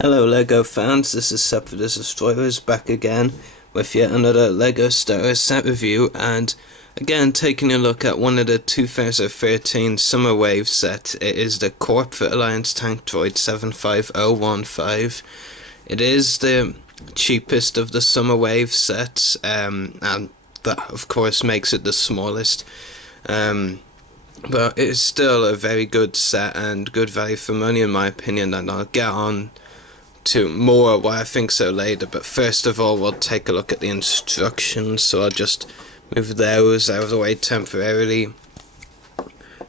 Hello LEGO fans, this is Sep for This is Droids back again with yet another LEGO Star Wars set review, and again taking a look at one of the 2013 Summer Wave sets. It is the Corporate Alliance Tank Droid 75015. It is the cheapest of the Summer Wave sets, and that of course makes it the smallest. But it is still a very good set and good value for money in my opinion, and I'll get on to more why I think so later. But first of all, we'll take a look at the instructions, so I'll just move those out of the way temporarily.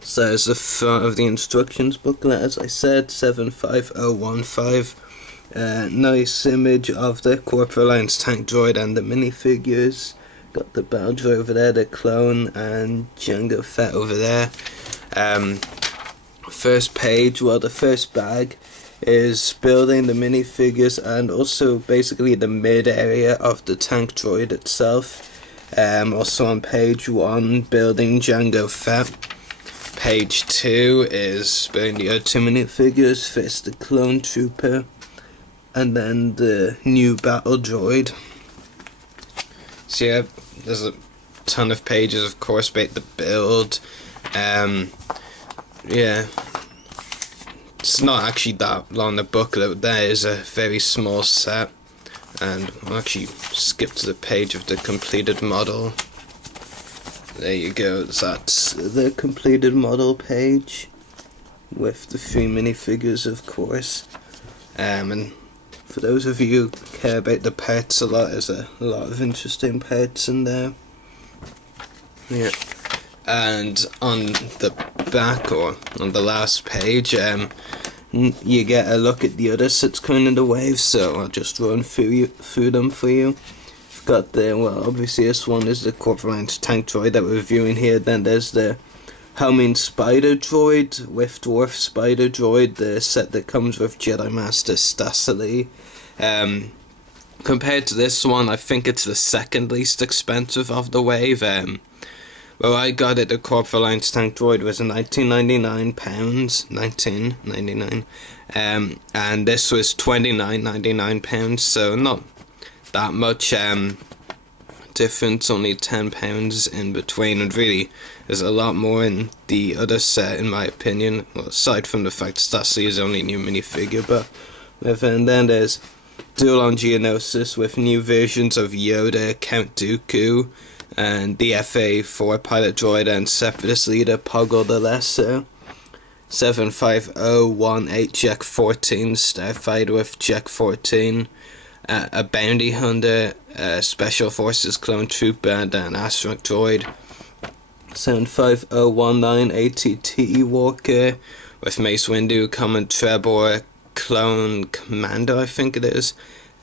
So there's the front of the instructions booklet, as I said, 75015. Nice image of the Corporate Alliance Tank Droid and the minifigures. Got the Battle Droid over there, the clone, and Jango Fett over there. First page, well, the first bag is building the minifigures and also basically the mid area of the tank droid itself. Also on page 1, building Jango Fett. Page 2 is building the other two minifigures, first the clone trooper and then the new battle droid. So yeah, there's a ton of pages of course about the build. Yeah, it's not actually that long a booklet. There is a very small set, and I'll actually skip to the page of the completed model. There you go, that's the completed model page with the 3 minifigures of course. And for those of you who care about the parts a lot, there's a lot of interesting parts in there. Yeah. And on the back, or on the last page, you get a look at the other sets coming in the wave, so I'll just run through them for you. We've got the, well, obviously this one is the Corporate Alliance Tank Droid that we're reviewing here. Then there's the Helming Spider Droid with Dwarf Spider Droid, the set that comes with Jedi Master Stasily. Compared to this one, I think it's the second least expensive of the wave. Well, I got it, the Corporate Alliance Tank Droid was £19.99, £19.99, and this was £29.99, so not that much difference, only £10 in between, and really there's a lot more in the other set in my opinion, well, aside from the fact Stasily is only a new minifigure. But and then there's Duel on Geonosis with new versions of Yoda, Count Dooku, and the FA4 pilot droid and Separatist leader Poggle the Lesser. 75018 Jack 14 Starfighter with Jack 14, a bounty hunter, special forces clone trooper, and an asteroid droid. 75019 ATT Walker with Mace Windu, Common Trebor, clone commander I think it is,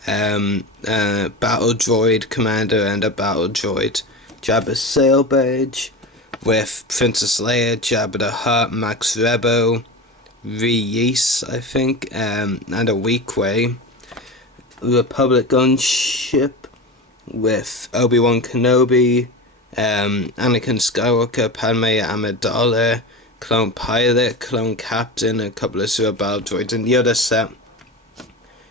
battle droid commander, and a battle droid. Jabba's sail badge with Princess Leia, Jabba the Hutt, Max Rebo, Reese I think, and a Weequay. Republic gunship with Obi-Wan Kenobi, Anakin Skywalker, Padme Amidala, clone pilot, clone captain, a couple of super battle droids. And the other set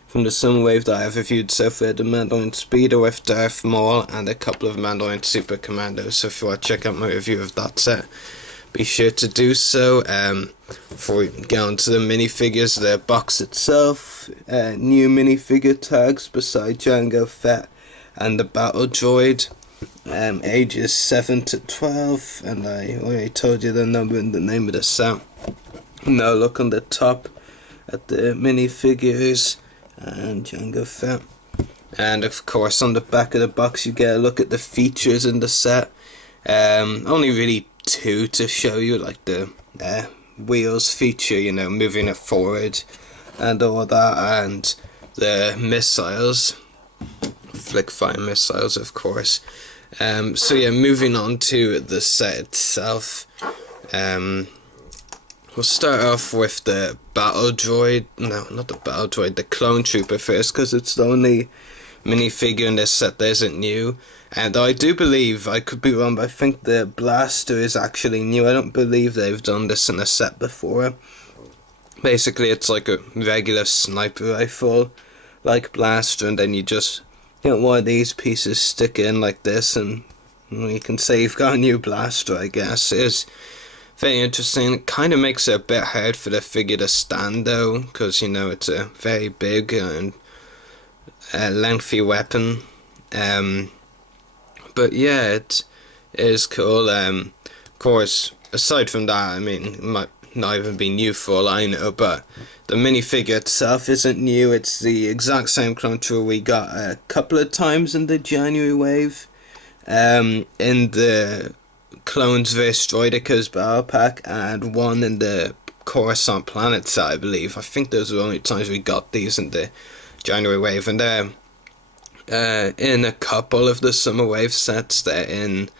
from the Summer Wave that I have reviewed so far, the Mandalorian Speeder with Darth Maul and a couple of Mandalorian Super Commandos. So if you want to check out my review of that set, be sure to do so. Before we get on to the minifigures, the box itself, new minifigure tags beside Jango Fett and the Battle Droid, ages 7 to 12, and I already told you the number and the name of the set. Now look on the top at the minifigures and Jango Fett, and of course on the back of the box you get a look at the features in the set. Only really 2 to show you, like the wheels feature, you know, moving it forward and all that, and the missiles, flick fire missiles of course. So yeah, moving on to the set itself, we'll start off with the battle droid, no, not the battle droid, the clone trooper first, because it's the only minifigure in this set that isn't new. And I do believe, I could be wrong, but I think the blaster is actually new. I don't believe they've done this in a set before. Basically, it's like a regular sniper rifle, like blaster, and then you just get one of these pieces, stick in like this, and you can say you've got a new blaster, I guess. It's very interesting. It kind of makes it a bit hard for the figure to stand, though, because, you know, it's a very big and lengthy weapon. But yeah, it is cool. Of course, aside from that, I mean, it might not even be new for all I know, but the minifigure itself isn't new. It's the exact same clone trooper we got a couple of times in the January wave. In the Clones vs. Droidicas battle pack, and one in the Coruscant planet set, I believe. I think those were the only times we got these in the January wave, and they're in a couple of the summer wave sets. They're in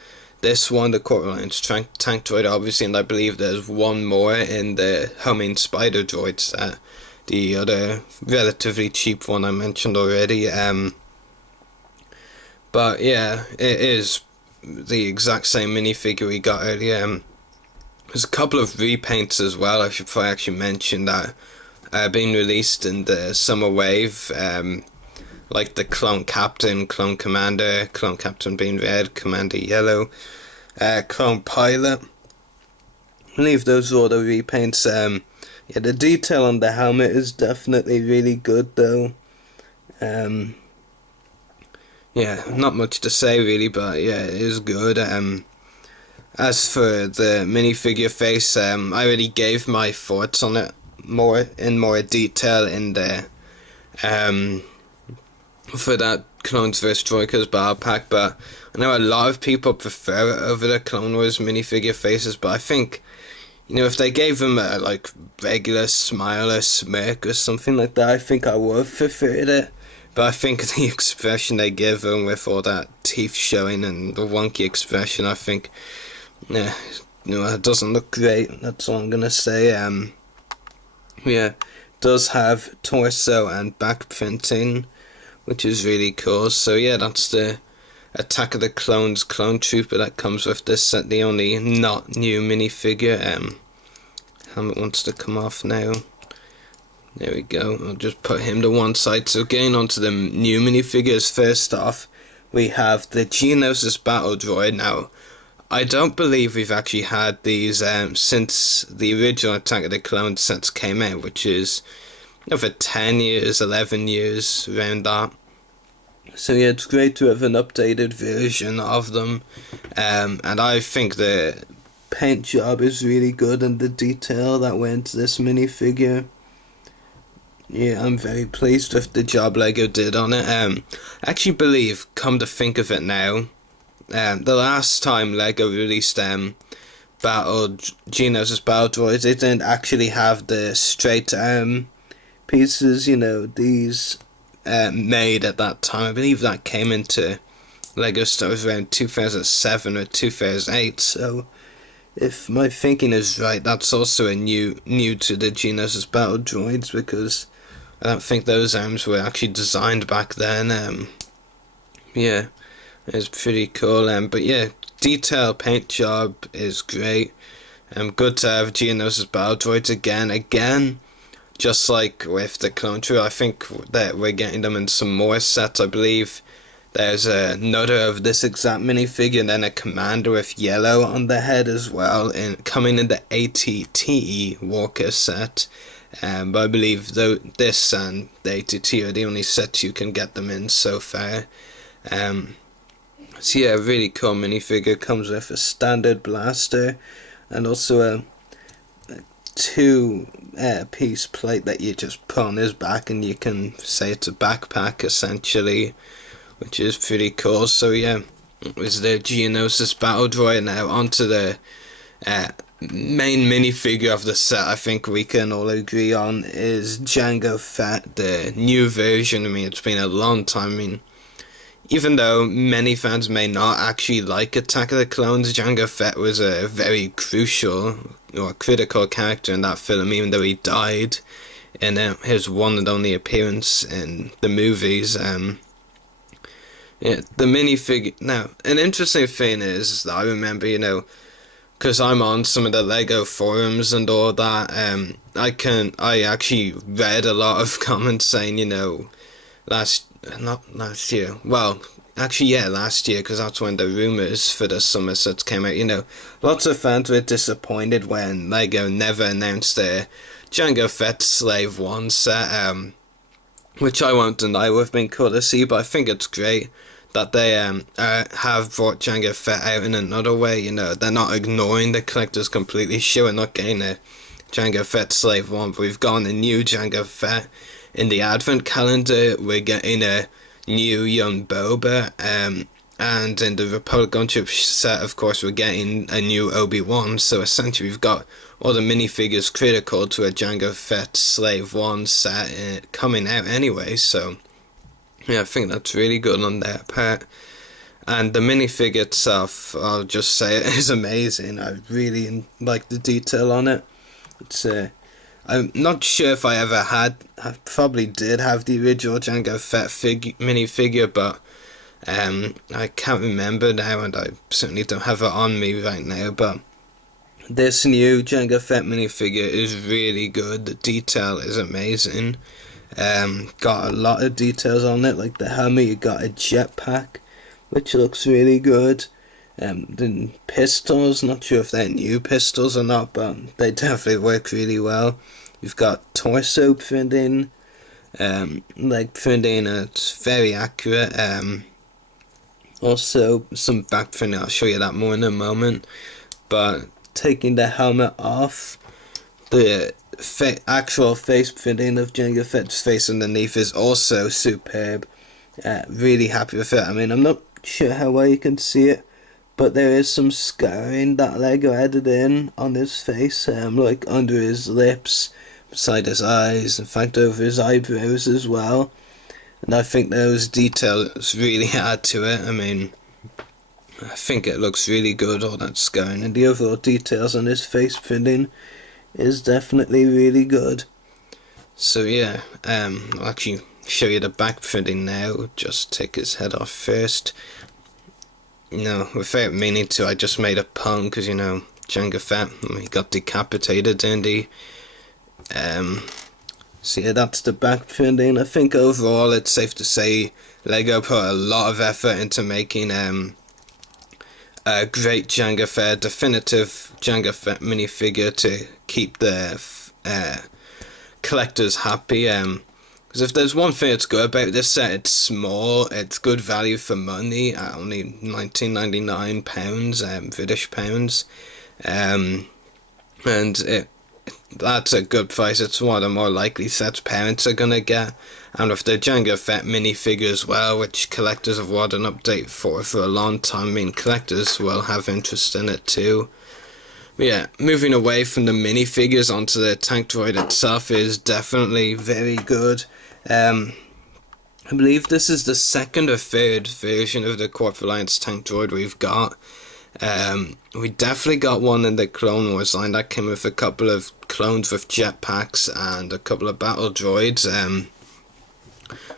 this one, the Court Alliance tank droid, obviously, and I believe there's one more in the humming spider droid set, the other relatively cheap one I mentioned already. But yeah, it is the exact same minifigure we got earlier. There's a couple of repaints as well. I should probably actually mention that being released in the summer wave. Like the Clone Captain, Clone Commander, Clone Captain being red, Commander yellow, Clone Pilot. I believe those are all the repaints. Yeah, the detail on the helmet is definitely really good, though. Yeah, not much to say really, but yeah, it is good. As for the minifigure face, I already gave my thoughts on it in more detail in the for that Clones vs. Droids battle pack, but I know a lot of people prefer it over the Clone Wars minifigure faces, but I think, you know, if they gave them a like regular smile or smirk or something like that, I think I would have preferred it. But I think the expression they give them with all that teeth showing and the wonky expression, I think, yeah, you know, it doesn't look great. That's all I'm gonna say. Yeah, it does have torso and back printing, which is really cool. So yeah, that's the Attack of the Clones clone trooper that comes with this set, the only not new minifigure. Helmet wants to come off now. There we go. I'll just put him to one side. So getting onto the new minifigures, first off, we have the Geonosis battle droid. Now, I don't believe we've actually had these since the original Attack of the Clones sets came out, which is over 10 years, 11 years, around that. So yeah, it's great to have an updated version of them. And I think the paint job is really good, and the detail that went into this minifigure. Yeah, I'm very pleased with the job LEGO did on it. I actually believe, come to think of it now, the last time LEGO released Geonosis battle droids, they didn't actually have the straight pieces, you know, these made at that time. I believe that came into LEGO stores around 2007 or 2008, so if my thinking is right, that's also a new to the Geonosis battle droids, because I don't think those arms were actually designed back then. Yeah, it's pretty cool. But yeah, detail paint job is great. Good to have Geonosis battle droids again. Just like with the clone trooper, I think that we're getting them in some more sets. I believe there's another of this exact minifigure, and then a commander with yellow on the head as well, and coming in the ATTE Walker set. But I believe this and the ATT are the only sets you can get them in so far. So yeah, a really cool minifigure. Comes with a standard blaster and also a two-piece plate that you just put on his back, and you can say it's a backpack essentially, which is pretty cool. So yeah, it was the Geonosis battle droid. Now onto the main minifigure of the set. I think we can all agree on is Jango Fett, the new version. I mean, it's been a long time. I mean, even though many fans may not actually like Attack of the Clones, Jango Fett was a very crucial or critical character in that film, even though he died in his one and only appearance in the movies. Yeah, the minifigure. Now, an interesting thing is that I remember, you know, because I'm on some of the Lego forums and all that. I actually read a lot of comments saying, not last year. Well, actually, yeah, last year, because that's when the rumors for the summer sets came out. Lots of fans were disappointed when Lego never announced their Jango Fett Slave 1 set, which I won't deny would have been cool to see, but I think it's great that they have brought Jango Fett out in another way. They're not ignoring the collectors completely. Sure, we're not getting a Jango Fett Slave 1, but we've gotten a new Jango Fett. In the Advent calendar, we're getting a new young Boba, and in the Republic Gunship set, of course, we're getting a new Obi-Wan. So essentially, we've got all the minifigures critical to a Jango Fett Slave 1 set coming out anyway. So yeah, I think that's really good on their part. And the minifigure itself, I'll just say it is amazing. I really like the detail on it. It's I'm not sure if I ever had. I probably did have the original Jango Fett minifigure, but I can't remember now, and I certainly don't have it on me right now. But this new Jango Fett minifigure is really good. The detail is amazing. Got a lot of details on it, like the helmet. You got a jetpack, which looks really good. The pistols, not sure if they're new pistols or not, but they definitely work really well. You've got torso printing, leg printing, it's very accurate. Also some back printing, I'll show you that more in a moment. But taking the helmet off, the actual face printing of Jango Fett's face underneath is also superb. Really happy with it. I mean, I'm not sure how well you can see it, but there is some scarring that Lego added in on his face, like under his lips, beside his eyes, in fact over his eyebrows as well. And I think those details really add to it. I mean, I think it looks really good, all that scarring, and the overall details on his face printing is definitely really good. So yeah, I'll actually show you the back printing now. Just take his head off first. Without meaning to, I just made a pun because, Jango Fett, he got decapitated, didn't he? So yeah, that's the back printing. I think overall it's safe to say Lego put a lot of effort into making a great Jango Fett, definitive Jango Fett minifigure to keep the collectors happy. Because if there's one thing that's good about this set, it's small, it's good value for money at only £19.99, British pounds, and that's a good price. It's one of the more likely sets parents are gonna get, and with the Jango Fett minifigure as well, which collectors have wanted an update for a long time. I mean, collectors will have interest in it too. But yeah, moving away from the minifigures onto the tank droid itself is definitely very good. I believe this is the second or third version of the Corp Alliance tank droid we've got. We definitely got one in the Clone Wars line that came with a couple of clones with jetpacks and a couple of battle droids. I'm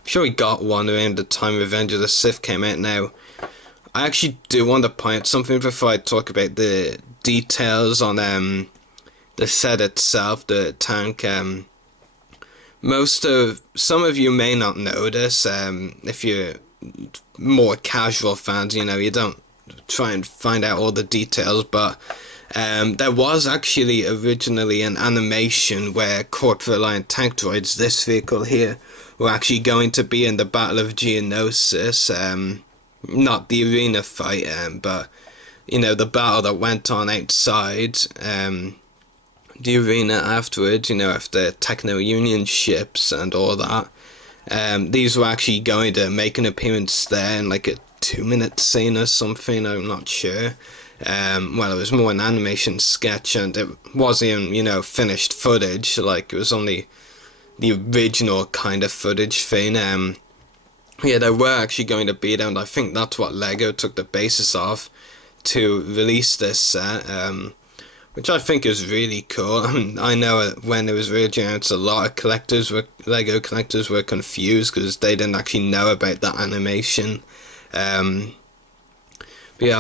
sure we got one around the time Revenge of the Sith came out. Now, I actually do want to point out something before I talk about the details on the set itself, the tank. Some of you may not know this. If you're more casual fans, you don't try and find out all the details, but there was actually originally an animation where Corporate Alliance tank droids, this vehicle here, were actually going to be in the Battle of Geonosis, not the arena fight, but the battle that went on outside the arena afterwards, after Techno Union ships and all that. These were actually going to make an appearance there in like a 2-minute scene or something, I'm not sure. Well, it was more an animation sketch, and it wasn't even, finished footage, like it was only the original kind of footage thing. Yeah, they were actually going to be there, and I think that's what Lego took the basis of to release this set, which I think is really cool. I know when it was originally out, a lot of Lego collectors were confused because they didn't actually know about that animation. But yeah,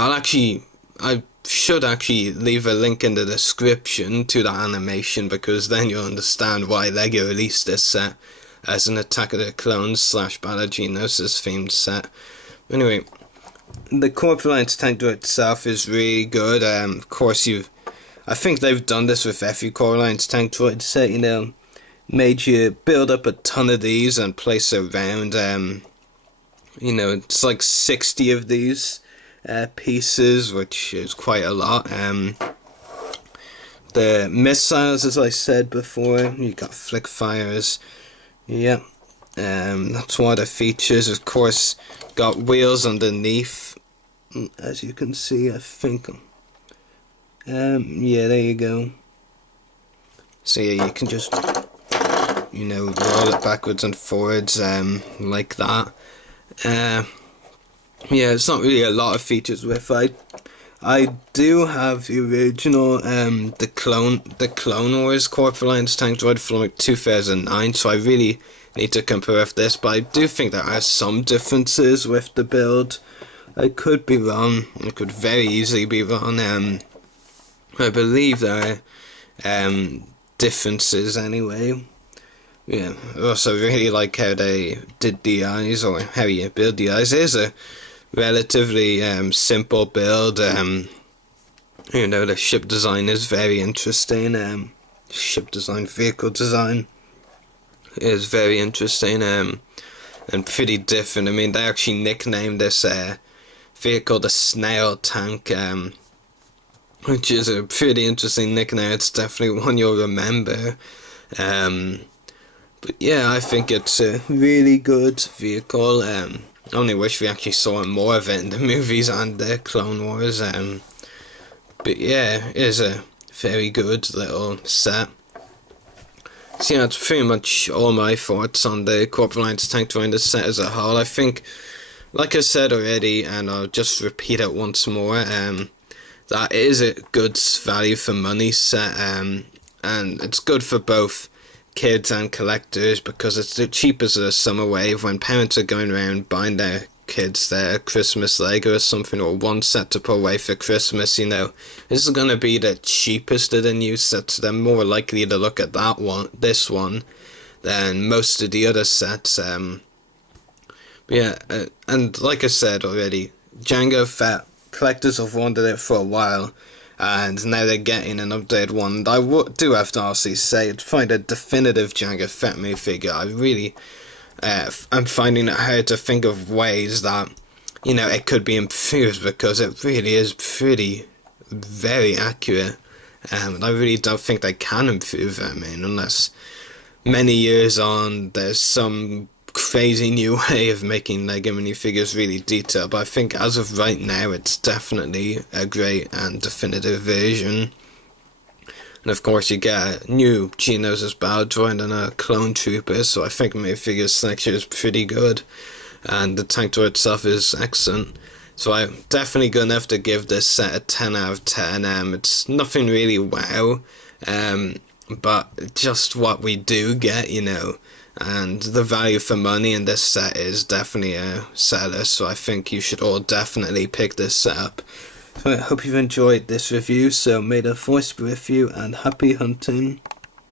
I should actually leave a link in the description to the animation, because then you'll understand why LEGO released this set as an Attack of the Clones / Battle of Geonosis themed set. Anyway, the Corporate Alliance tank droid itself is really good. Of course, I think they've done this with every Corporate Alliance tank droid set, you know, made you build up a ton of these and place around. You know, it's like 60 of these pieces, which is quite a lot. The missiles, as I said before, you got flick fires. Yeah, that's one of the features. Of course, got wheels underneath, as you can see. I think. Yeah, there you go. So yeah, you can just, you know, roll it backwards and forwards, like that. Yeah, it's not really a lot of features with. I do have the original, the Clone Wars Corporate Alliance tank droid from like 2009, so I really need to compare with this, but I do think there are some differences with the build. I could be wrong. I could very easily be wrong. I believe there are differences anyway. Yeah, I also really like how they did the eyes, or how you build the eyes. It is a relatively simple build. You know, the ship design is very interesting. Ship design, vehicle design is very interesting, and pretty different. I mean, they actually nicknamed this vehicle the Snail Tank, which is a pretty interesting nickname. It's definitely one you'll remember. But yeah, I think it's a really good vehicle. I only wish we actually saw more of it in the movies and the Clone Wars. But yeah, it is a very good little set. So yeah, that's pretty much all my thoughts on the Corporate Alliance tank droid the set as a whole. I think, like I said already, and I'll just repeat it once more, that it is a good value for money set, and it's good for both kids and collectors, because it's the cheapest of the summer wave when parents are going around buying their kids their Christmas Lego or something, or one set to put away for Christmas. You know, this is going to be the cheapest of the new sets. They're more likely to look at this one than most of the other sets. Yeah, and like I said already, Jango Fett, collectors have wanted it for a while, and now they're getting an updated one. And I do have to honestly say, to find a definitive Jango Fett minifigure, I really I'm finding it hard to think of ways that, you know, it could be improved, because it really is very accurate. And I really don't think they can improve it. I mean, unless many years on there's some crazy new way of making Lego minifigures really detailed. But I think as of right now, it's definitely a great and definitive version. And of course, you get a new Geonosis Battle Droid and a Clone Trooper, so I think minifigure selection is pretty good, and the tank droid itself is excellent. So I'm definitely gonna have to give this set a 10 out of 10. It's nothing really wow, but just what we do get, you know, and the value for money in this set is definitely a seller, so I think you should all definitely pick this set up. So I hope you've enjoyed this review, so may the force be with you, and happy hunting.